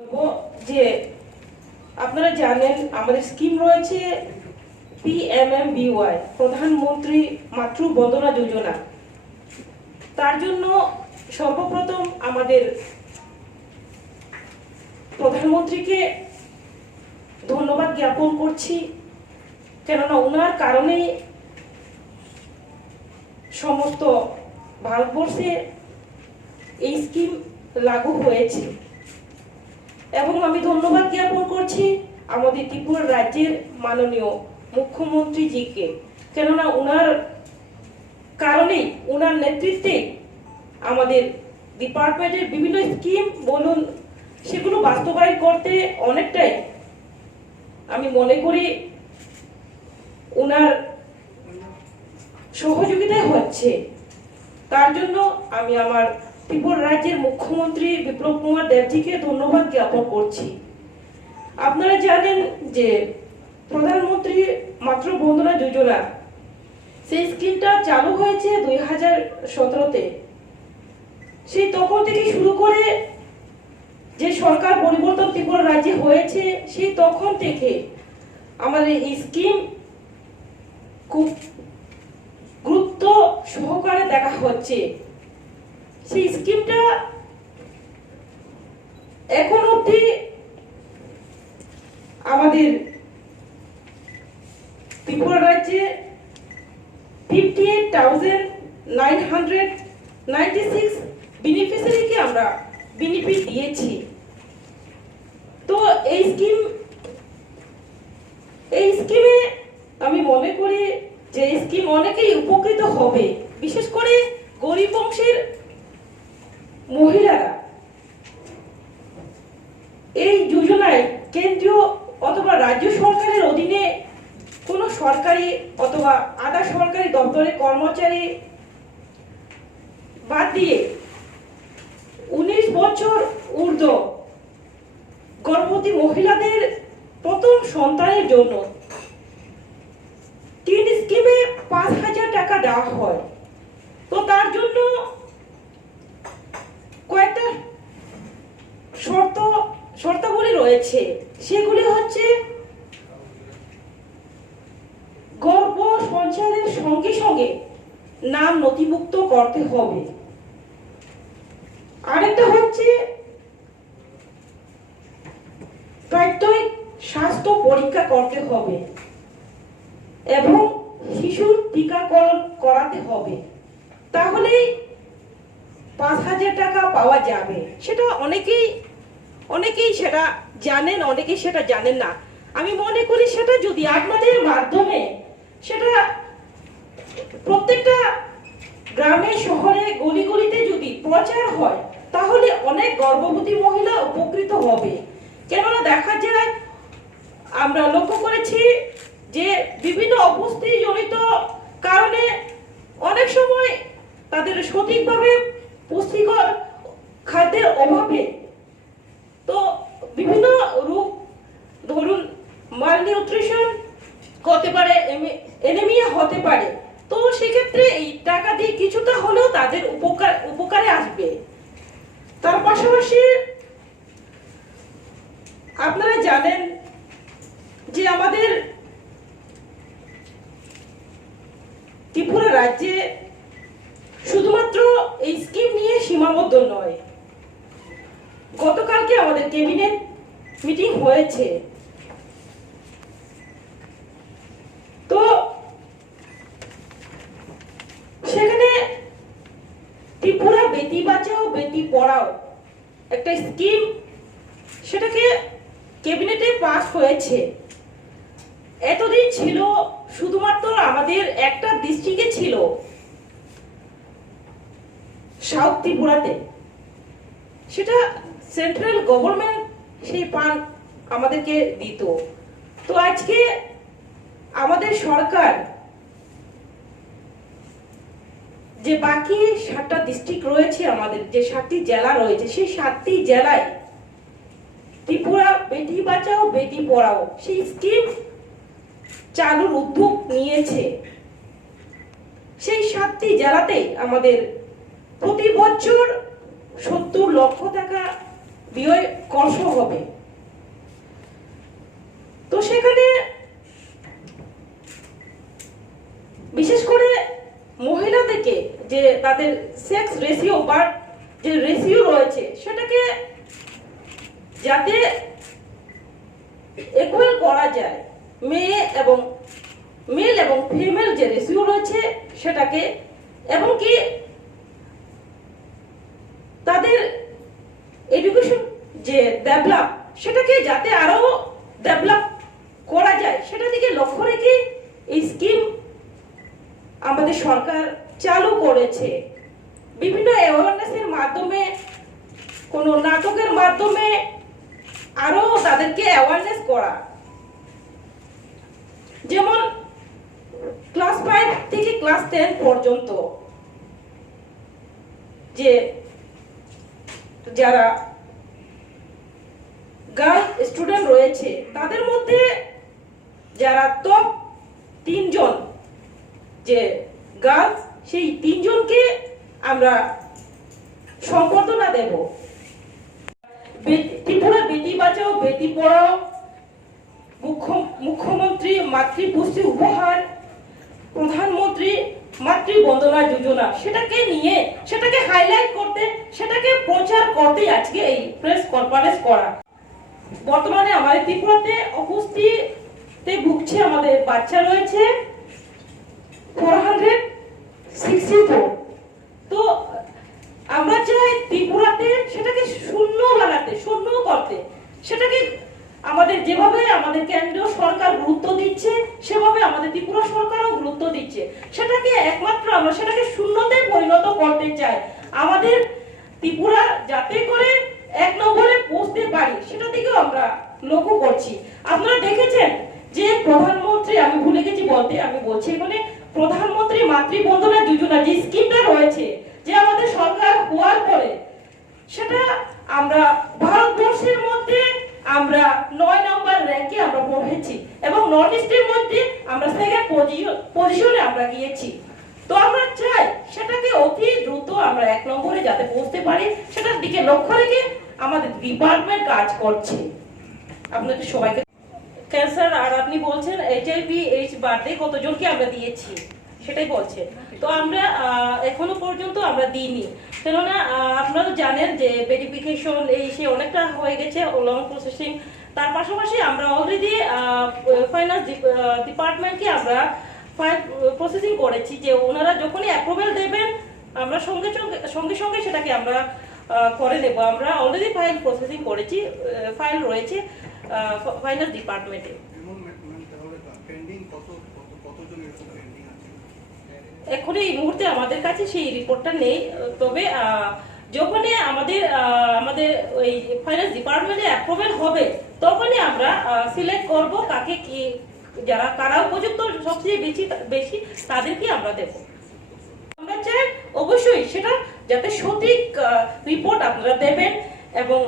যে আপনারা জানেন আমাদের স্কিম রয়েছে PMMBY, প্রধানমন্ত্রী মাতৃ বন্দনা যোজনা। তার জন্য সর্বপ্রথম আমাদের প্রধানমন্ত্রীকে ধন্যবাদ জ্ঞাপন করছি, কেননা ওনার কারণেই সমস্ত ভারতবর্ষে এই স্কিম লাগু হয়েছে। এবং আমি ধন্যবাদ জ্ঞাপন করছি আমাদের ত্রিপুরা রাজ্যের মাননীয় মুখ্যমন্ত্রীজিকে, কেননা ওনার কারণেই, ওনার নেতৃত্বে আমাদের ডিপার্টমেন্টের বিভিন্ন স্কিম বলুন, সেগুলো বাস্তবায়ন করতে অনেকটাই আমি মনে করি ওনার সহযোগিতায় হচ্ছে। তার জন্য আমি আমার ত্রিপুরা রাজ্যের মুখ্যমন্ত্রী বিপ্লব কুমার দেবজিকে ধন্যবাদ জ্ঞাপন করছি। আপনারা জানেন যে প্রধানমন্ত্রী মাতৃ বন্দনা যোজনা, সেই স্কিমটা চালু হয়েছে 2017-তে। সেই তখন থেকে শুরু করে যে সরকার পরিবর্তন ত্রিপুরা রাজ্যে হয়েছে, সেই তখন থেকে আমাদের এই স্কিম খুব গুরুত্ব সহকারে দেখা হচ্ছে। সেই স্কিমটা এখন অবধি আমাদের ত্রিপুরা রাজ্যে 58,996 বেনিফিশিয়ারিকে আমরা বেনিফিট দিয়েছি। তো এই স্কিমে আমি মনে করি যে এই স্কিম অনেকেই উপকৃত হবে, বিশেষ করে গরিব বংশের মহিলারা। এই যোজনায় কেন্দ্রীয় অথবা রাজ্য সরকারের অধীনে কোনো সরকারি অথবা আধা সরকারি দপ্তরের কর্মচারী বাদ দিয়ে 19 বছর ঊর্ধ্ব গর্ভবতী মহিলাদের প্রথম সন্তানের জন্য 3 স্কিমে 5,000 টাকা দেওয়া হয়। তো তার জন্য কয়েকটা শর্তাবলী রয়েছে। সেগুলি হচ্ছে গর্ভ সঞ্চারের সঙ্গে সঙ্গে নাম নথিভুক্ত করতে হবে। আরেকটা হচ্ছে প্রাত্যহিক স্বাস্থ্য পরীক্ষা করতে হবে এবং শিশুর টিকাকরণ করাতে হবে, তাহলেই 5,000 টাকা পাওয়া যাবে। সেটা অনেকেই সেটা জানেন, অনেকেই সেটা জানেন না। আমি মনে করি সেটা যদি আপনাদের মাধ্যমে সেটা প্রত্যেকটা গ্রামে শহরে গলিগলিতে যদি প্রচার হয়, তাহলে অনেক গর্ভবতী মহিলা উপকৃত হবে। কেননা দেখা যায়, আমরা লক্ষ্য করেছি যে বিভিন্ন অপুষ্টিজনিত কারণে অনেক সময় তাদের সঠিকভাবে পুষ্টিকর খাদ্যের অভাবে তো বিভিন্ন রোগ, ধরুন মালনিউট্রিশন হতে পারে, অ্যানিমিয়া হতে পারে। তো সেক্ষেত্রে এই টাকা দিয়ে কিছুটা হলেও তাদের উপকারে আসবে। তার পাশাপাশি আপনারা জানেন যে আমাদের ত্রিপুরা রাজ্যে শুধুমাত্র এই স্কিম নিয়ে সীমাবদ্ধ নয়। গতকালকে আমাদের ক্যাবিনেট মিটিং হয়েছে। তো সেখানে ত্রিপুরা বেটি বাঁচাও বেটি পড়াও একটা স্কিম, সেটাকে ক্যাবিনেটে পাস হয়েছে। এতদিন ছিল শুধুমাত্র আমাদের একটা ডিস্ট্রিক্টে ছিল, সাউথ ত্রিপুরাতে। সেটা সেন্ট্রাল গভর্নমেন্ট সেই ফান্ড আমাদেরকে দিত। তো আজকে আমাদের সরকার যে বাকি 7টা ডিস্ট্রিক্ট রয়েছে, আমাদের যে 7টি জেলা রয়েছে, সেই 7টি জেলায় ত্রিপুরা বেটি বাঁচাও বেটি পড়াও সেই স্কিম চালুর উদ্যোগ নিয়েছে। সেই 7টি জেলাতে আমাদের প্রতি বছর 70 লক্ষ টাকা ব্যয় খরচ হবে। তো সেখানে বিশেষ করে মহিলাদেরকে যে তাদের সেক্স রেশিও বা যে রেশিও রয়েছে সেটাকে যাতে ইকুয়াল করা যায়, মেল এবং ফিমেল যে রেশিও রয়েছে সেটাকে, এবং কি তাদের এডুকেশন যে ডেভেলপ সেটাকে যাতে আরো ডেভেলপ করা যায় সেটা দিকে লক্ষ্য রেখে এই স্কিম আমাদের সরকার চালু করেছে। বিভিন্ন অ্যাওয়ারনেসের মাধ্যমে, কোনো নাটকের মাধ্যমে আরো তাদেরকে অ্যাওয়ারনেস করা, যেমন ক্লাস 5 থেকে ক্লাস 10 পর্যন্ত যে যারা গার্ল স্টুডেন্ট রয়েছে তাদের মধ্যে যারা টপ 3 জন যে গার্লস, সেই 3 জনকে আমরা সম্বর্ধনা দেব। ত্রিপুরা বেটি বাঁচাও বেটি পড়াও মুখ্যমন্ত্রী মাতৃপুষ্টি উপহার, প্রধানমন্ত্রী মাতৃ বন্দনা যোজনা, সেটাকে নিয়ে সেটাকে হাইলাইট করতে, সেটাকে প্রচার করতে আজকে এই প্রেস কনফারেন্স করা। বর্তমানে আমাদের ত্রিপুরাতে অপুষ্টিতে ভুগছে আমাদের বাচ্চা রয়েছে 464। তো আমরা চাই ত্রিপুরাতে সেটাকে শূন্য বানাতে, শূন্য করতে, সেটাকে আমাদের যেভাবে আমাদের কেন্দ্রীয় সরকার গুরুত্ব দিচ্ছে সেভাবে আমাদের ত্রিপুরা সরকারও গুরুত্ব দিচ্ছে, সেটাকে একমাত্র আমরা সেটাকে শূন্যতে পরিণত করতে চাই। আমাদের ত্রিপুরা যাতে করে 1 নম্বরে পৌঁছতে পারি সেটা দিকেও আমরা লক্ষ্য করছি। আপনারা দেখেছেন যে প্রধানমন্ত্রী, আমি ভুলে গেছি বলতে, আমি বলছি এখানে প্রধানমন্ত্রী মাতৃ বন্দনা যোজনা যে স্কিমটা রয়েছে, যে আমাদের সরকার হওয়ার পরে সেটা আমরা ভারতবর্ষের মধ্যে আমরা 9 নম্বর র্যাঙ্কে আমরা পৌঁছেছি এবং নর্থ ইস্টের মধ্যে আমরা সেকেন্ড পজিশনে আমরা গিয়েছি। তো আমরা চাই সেটাকে অতি দ্রুত আমরা 1 নম্বরে যাতে পৌঁছতে পারি সেটার দিকে লক্ষ্য রেখে আমাদের ডিপার্টমেন্ট কাজ করছে। আপনাদের সবাইকে ক্যান্সার, আর আপনি বলছেন HIV/AIDS বার্থডে কতজনকে আমরা দিয়েছি সেটাই বলছেন। তো আমরা এখনো পর্যন্ত আমরা দিইনি, কেননা আপনারা জানেন যে ভেরিফিকেশন এই সে অনেকটা হয়ে গেছে, লং প্রসেসিং। তার পাশাপাশি আমরা অলরেডি ফাইন্যান্স ডিপার্টমেন্টকে আমরা ফাইল প্রসেসিং করেছি, যে ওনারা যখনই অ্যাপ্রুভেল দেবেন আমরা সঙ্গে সঙ্গে সেটাকে আমরা করে দেব। আমরা অলরেডি ফাইল প্রসেসিং করেছি, ফাইল রয়েছে ফাইন্যান্স ডিপার্টমেন্টে। এখন এই মুহূর্তে আমাদের কাছে সেই রিপোর্টটা নেই, তবে যখনই আমাদের ওই ফাইন্যান্স ডিপার্টমেন্টে অ্যাপ্রুভেল হবে তখনই আমরা সিলেক্ট করব কাকে কি, যারা কারা উপযুক্ত সবচেয়ে বেশি তাদেরকে আমরা দেব। আমরা চাই অবশ্যই সেটা যাতে সঠিক রিপোর্ট আপনারা দেবেন, এবং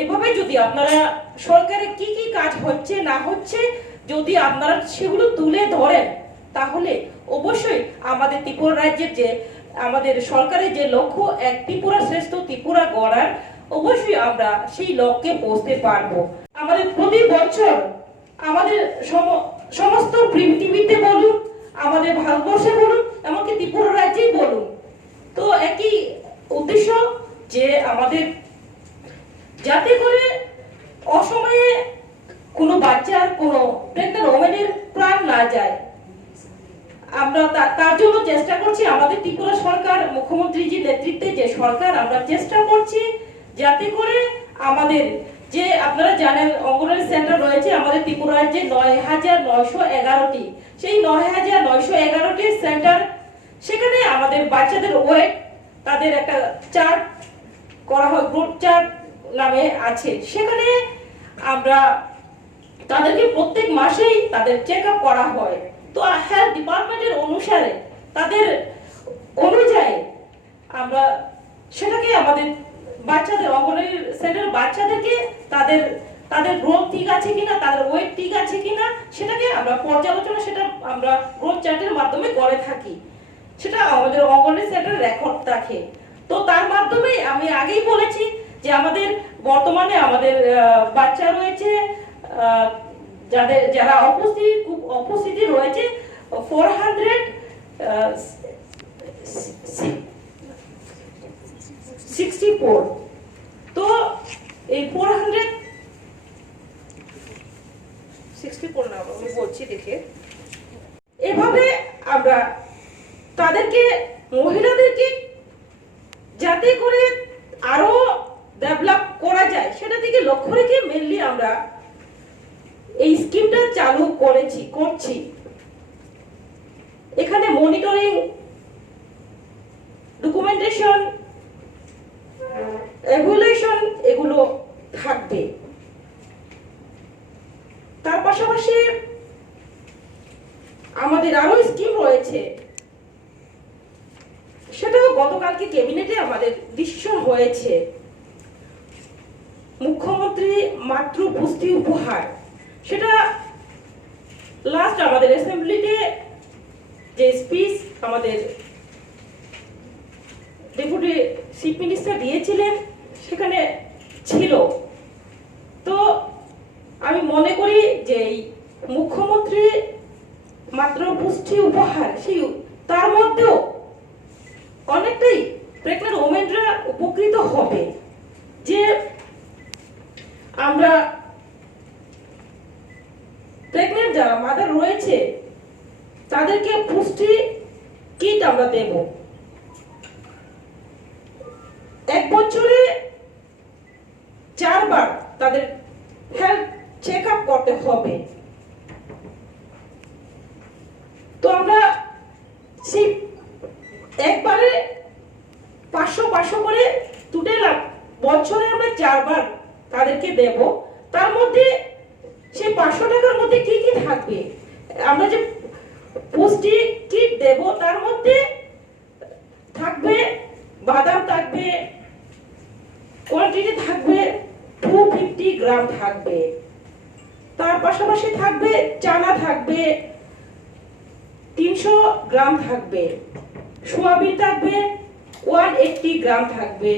এইভাবে যদি আপনারা সরকারের কি কি কাজ হচ্ছে না হচ্ছে যদি আপনারা সেগুলো তুলে ধরেন তাহলে অবশ্যই আমাদের ত্রিপুরা রাজ্যের যে আমাদের সরকারের যে লক্ষ্য এক ত্রিপুরা শ্রেষ্ঠ ত্রিপুরা গড়ার, অবশ্যই আমরা সেই লক্ষ্যে পৌঁছতে পারবো। আমাদের প্রতি বছর আমাদের সমস্ত পৃথিবীতে বলুন, আমাদের ভারতবর্ষে বলুন, এমনকি ত্রিপুরা রাজ্যেই বলুন, তো একই উদ্দেশ্য যে আমাদের যাতে করে অসময়ে কোনো বাচ্চার, কোনো প্রেগন্যান্ট ওমেনের প্রাণ না যায়। আমরা তার জন্য চেষ্টা করছি, আমাদের ত্রিপুরা সরকার মুখ্যমন্ত্রীজির নেতৃত্বে যে সরকার, আমরা চেষ্টা করছি যাতে করে আমাদের যে আপনারা জানেন অঙ্গনওয়াড়ি সেন্টার রয়েছে আমাদের ত্রিপুরা রাজ্যে ৯,৯১১টি, সেই ৯,৯১১টি সেন্টার, সেখানে আমাদের বাচ্চাদের ওয়েট তাদের একটা চার্ট করা হয়, গ্রুপ চার্ট নামে আছে, সেখানে আমরা তাদেরকে প্রত্যেক মাসেই তাদের চেক আপ করা হয়। তো হেলথ ডিপার্টমেন্টের অনুসারে তাদের অনুযায়ী আমরা সেটাকে আমাদের বাচ্চাদের অঙ্গনওয়াড়ি সেন্টার বাচ্চাদেরকে তাদের গ্রোথ ঠিক আছে কিনা, তাদের ওয়েট ঠিক আছে কিনা সেটাকে আমরা পর্যালোচনা, সেটা আমরা গ্রোথ চার্টের মাধ্যমে করে থাকি, সেটা আমাদের অঙ্গনওয়াড়ি সেন্টার রেকর্ড থাকে। তো তার মাধ্যমে আমি আগেই বলেছি যে আমাদের বর্তমানে আমাদের বাচ্চা রয়েছে যারা উপস্থিতি রয়েছে 464। তো এই 464 না আমি বলছি দেখে, এভাবে আমরা তাদেরকে মহিলাদেরকে যাতে করে আরো ডেভেলপ করা যায় সেটা থেকে লক্ষ্য রেখে মেনলি আমরা এই স্কিমটা চালু করছি। এখানে মনিটরিং, ডকুমেন্টেশন, এভালুয়েশন এগুলো থাকবে। তার পাশাপাশি আমাদের আরো স্কিম রয়েছে, সেটাও গতকালকে ক্যাবিনেটে আমাদের ডিসিশন হয়েছে। মুখ্যমন্ত্রী মাতৃপুষ্টি উপহার, সেটা লাস্ট আমাদের অ্যাসেম্বলিতে যে স্পিচ আমাদের ডেপুটি চিফ মিনিস্টার দিয়েছিলেন সেখানে ছিল। তো আমি মনে করি যে এই মুখ্যমন্ত্রী মাতৃপুষ্টি উপহার তার মধ্যেও অনেকটাই প্রেগন্যান্ট ওমেনরা উপকৃত হবে, যে আমরা প্রেগন্যান্ট যারা মাদার রয়েছে তাদেরকে পুষ্টি কিট আমরা দেব। 1 বছরে 4 বার তাদের হেলথ চেক আপ করতে হবে। তো আমরা সেই একবারে 500 করে টোটাল বছরে আমরা 4 বার তাদেরকে দেব। তার মধ্যে সেই 500 টাকার মধ্যে কি কি থাকবে, আমরা যে পুষ্টি কিট দেব তার মধ্যে থাকবে বাদাম, থাকবে কোয়ান্টিটি থাকবে 250 গ্রাম থাকবে। তার পাশাপাশি থাকবে চানা, থাকবে 300 গ্রাম থাকবে, সোয়াবিন থাকবে 180 গ্রাম থাকবে,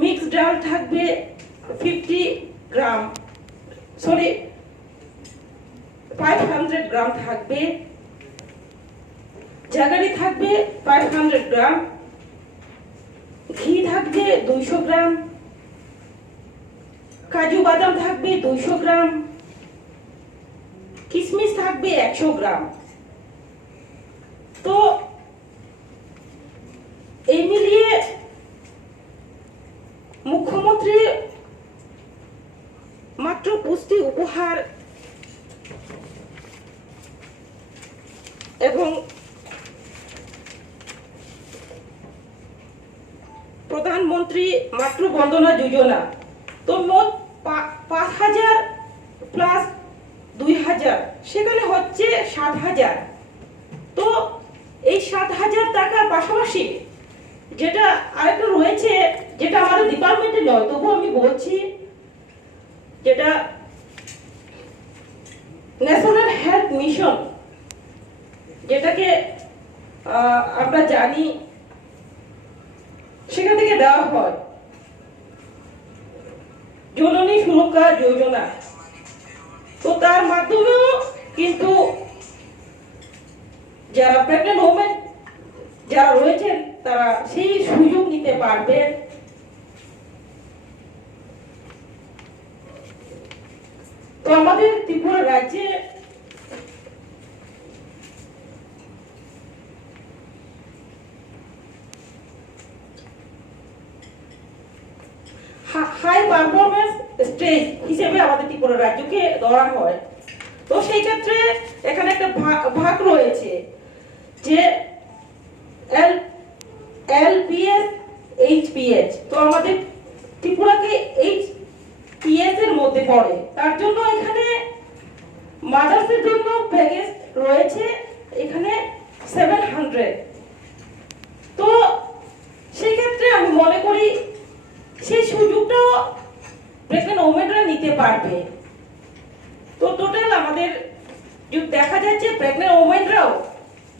মিক্স ডাল থাকবে 500 গ্রাম থাকবে, জাগারি থাকবে 500 গ্রাম, ঘি থাকবে 200 গ্রাম, কাজু বাদাম থাকবে 200 গ্রাম, কিশমিশ থাকবে 100 গ্রাম। তো এই মিলিয়ে মুখ্যমন্ত্রী মাত্র পুষ্টি উপহার এবং প্রধানমন্ত্রী মাতৃ বন্দনা যোজনা, তো মোট 5,000 প্লাস 2,000, সেখানে হচ্ছে 7,000। তো এই 7,000 টাকার পাশাপাশি যেটা আরেকটা রয়েছে, যেটা আমাদের ডিপার্টমেন্টে নয় তবু আমি বলছি, যেটা ন্যাশনাল হেলথ মিশন, যেটাকে আমরা জানি সেখান থেকে দেওয়া হয় জননী সুরক্ষা যোজনা। তো তার মাধ্যমেও কিন্তু যারা প্রেগন্যান্ট ওমেন যারা রয়েছেন তারা সেই সুযোগ নিতে পারবেন। তো আমাদের ত্রিপুরা রাজ্যে হাই পারফরমেন্স স্টেজ হিসেবে আমাদের ত্রিপুরা রাজ্যকে ধরা হয়। তো সেই ক্ষেত্রে এখানে একটা ভাগ রয়েছে যে LPS HPH। তো আমাদের ত্রিপুরাকে HPS এর মধ্যে পড়ে, তার জন্য এখানে মাদার্সের জন্য প্যাকেজ রয়েছে এখানে 700। তো সেই ক্ষেত্রে আমি মনে করি সেই সুযোগটাও প্রেগন্যান্ট ওমেনরা নিতে পারবে। তো টোটাল আমাদের দেখা যাচ্ছে প্রেগন্যান্ট ওমেনরাও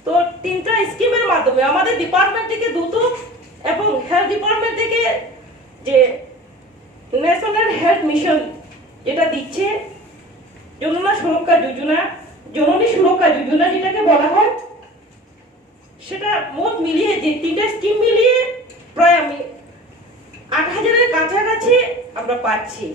তো 3টা স্কিমের মাধ্যমে আমাদের ডিপার্টমেন্ট থেকে 2টো এবং হেলথ ডিপার্টমেন্ট থেকে যে ন্যাশনাল হেলথ মিশন যেটা দিচ্ছে জননী সুরক্ষা যোজনা যেটাকে বলা হয়, সেটা মোট মিলিয়ে যে 3টে স্কিম মিলিয়ে প্রায় আমি 8,000-এর কাছাকাছি আমরা পাচ্ছি।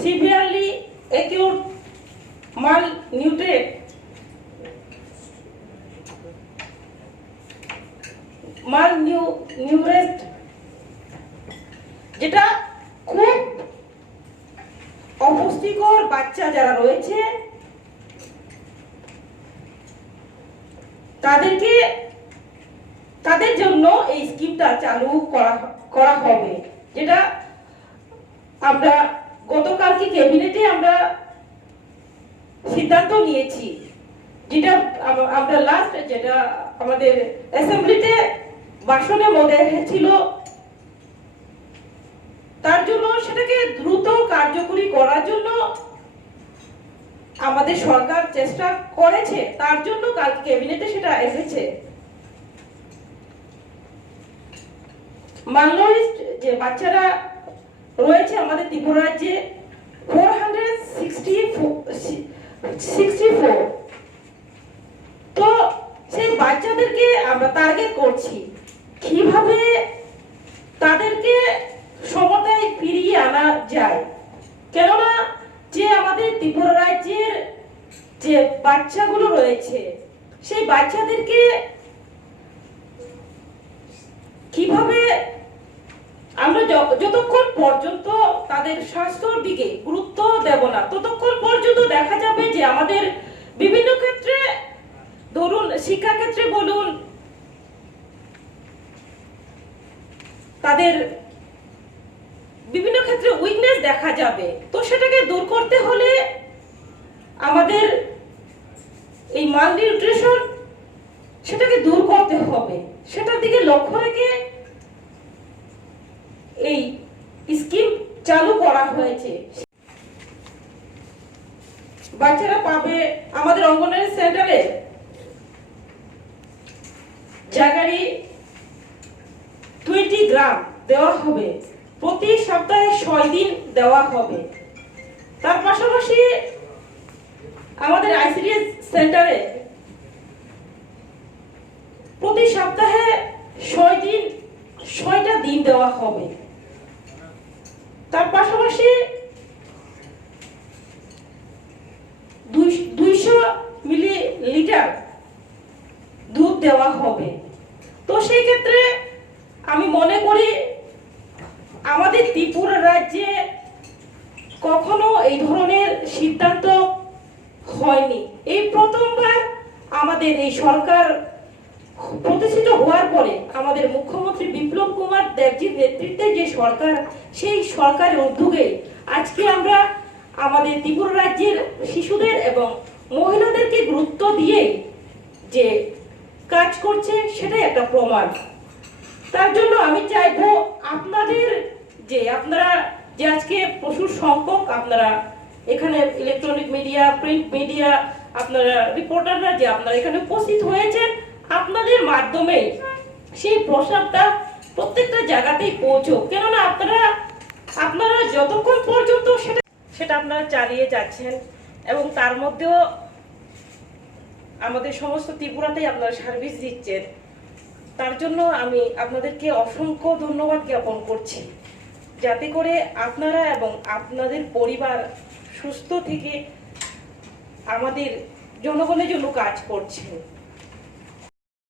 সিভিয়ারলি অ্যাকিউট malnourished যেটা খুব অপুষ্টিকর বাচ্চা যারা রয়েছে তাদের জন্য এই স্কিমটা চালু করা হবে, যেটা আমরা গতকালকে ক্যাবিনেটে আমরা সিদ্ধান্ত নিয়েছি, যেটা আমরা লাস্ট যেটা আমাদের অ্যাসেম্বলিতে ভাষণের মধ্যে ছিল, তার জন্য সেটাকে দ্রুত কার্যকরী করার জন্য আমাদের সরকার চেষ্টা করেছে, তার জন্য কাল ক্যাবিনেটে সেটা এসেছে। মাইনরিটি যে বাচ্চারা রয়েছে আমাদের ত্রিপুরা রাজ্যে 464, তো সেই বাচ্চাদেরকে আমরা টার্গেট করছি কিভাবে তাদেরকে সমতায় ফিরিয়ে আনা যায়। কেননা যে আমাদের ত্রিপুরা রাজ্যের যে বাচ্চাগুলো রয়েছে সেই বাচ্চাদেরকে কিভাবে আমরা যতক্ষণ পর্যন্ত তাদের স্বাস্থ্যের দিকে গুরুত্ব দেব না, ততক্ষণ পর্যন্ত দেখা যাবে যে আমাদের বিভিন্ন ক্ষেত্রে, ধরুন শিক্ষা ক্ষেত্রে বলুন, তাদের বিভিন্ন ক্ষেত্রে উইকনেস দেখা যাবে। তো সেটাকে দূর করতে হলে আমাদের এই মালনিউট্রিশন সেটাকে দূর করতে হবে, সেটার দিকে লক্ষ্য রেখে এই স্কিম চালু করা হয়েছে। বাচ্চারা পাবে আমাদের অঙ্গনওয়াড়ি সেন্টারে জাগারি 20 গ্রাম দেওয়া হবে, প্রতি সপ্তাহে 6 দিন দেওয়া হবে। তার পাশাপাশি আমাদের আইসিডিএস সেন্টারে প্রতি সপ্তাহে 6টা দিন দেওয়া হবে। তার পাশাপাশি 200 মিলিলিটার দুধ দেওয়া হবে। তো সেই ক্ষেত্রে আমি মনে করি আমাদের ত্রিপুরা রাজ্যে কখনো এই ধরনের সিদ্ধান্ত হয়নি। এই প্রথমবার আমাদের এই সরকার প্রতিষ্ঠিত হওয়ার পরে আমাদের মুখ্যমন্ত্রী বিপ্লব কুমার দেবজির নেতৃত্বে যে সরকার, সেই সরকারের উদ্যোগে আজকে আমরা আমাদের ত্রিপুরা রাজ্যের শিশুদের এবং মহিলাদেরকে গুরুত্ব দিয়ে যে কাজ করছে সেটাই একটা প্রমাণ। তার জন্য আমি চাইবো আপনারা যে আজকে প্রচুর সংখ্যক আপনারা এখানে ইলেকট্রনিক মিডিয়া, প্রিন্ট মিডিয়া, আপনারা রিপোর্টাররা যে আপনারা এখানে উপস্থিত হয়েছেন, আপনাদের মাধ্যমে সেই প্রস্তাবটা প্রত্যেকটা জায়গাতেই পৌঁছুক। কেননা আপনারা যতক্ষণ পর্যন্ত সেটা আপনারা চালিয়ে যাচ্ছেন এবং তার মধ্যেও আমাদের সমস্ত ত্রিপুরাতেই আপনারা সার্ভিস দিচ্ছেন, তার জন্য আমি আপনাদেরকে অসংখ্য ধন্যবাদ জ্ঞাপন করছি, যাতে করে আপনারা এবং আপনাদের পরিবার সুস্থ থেকে আমাদের জনগণের জন্য কাজ করছেন।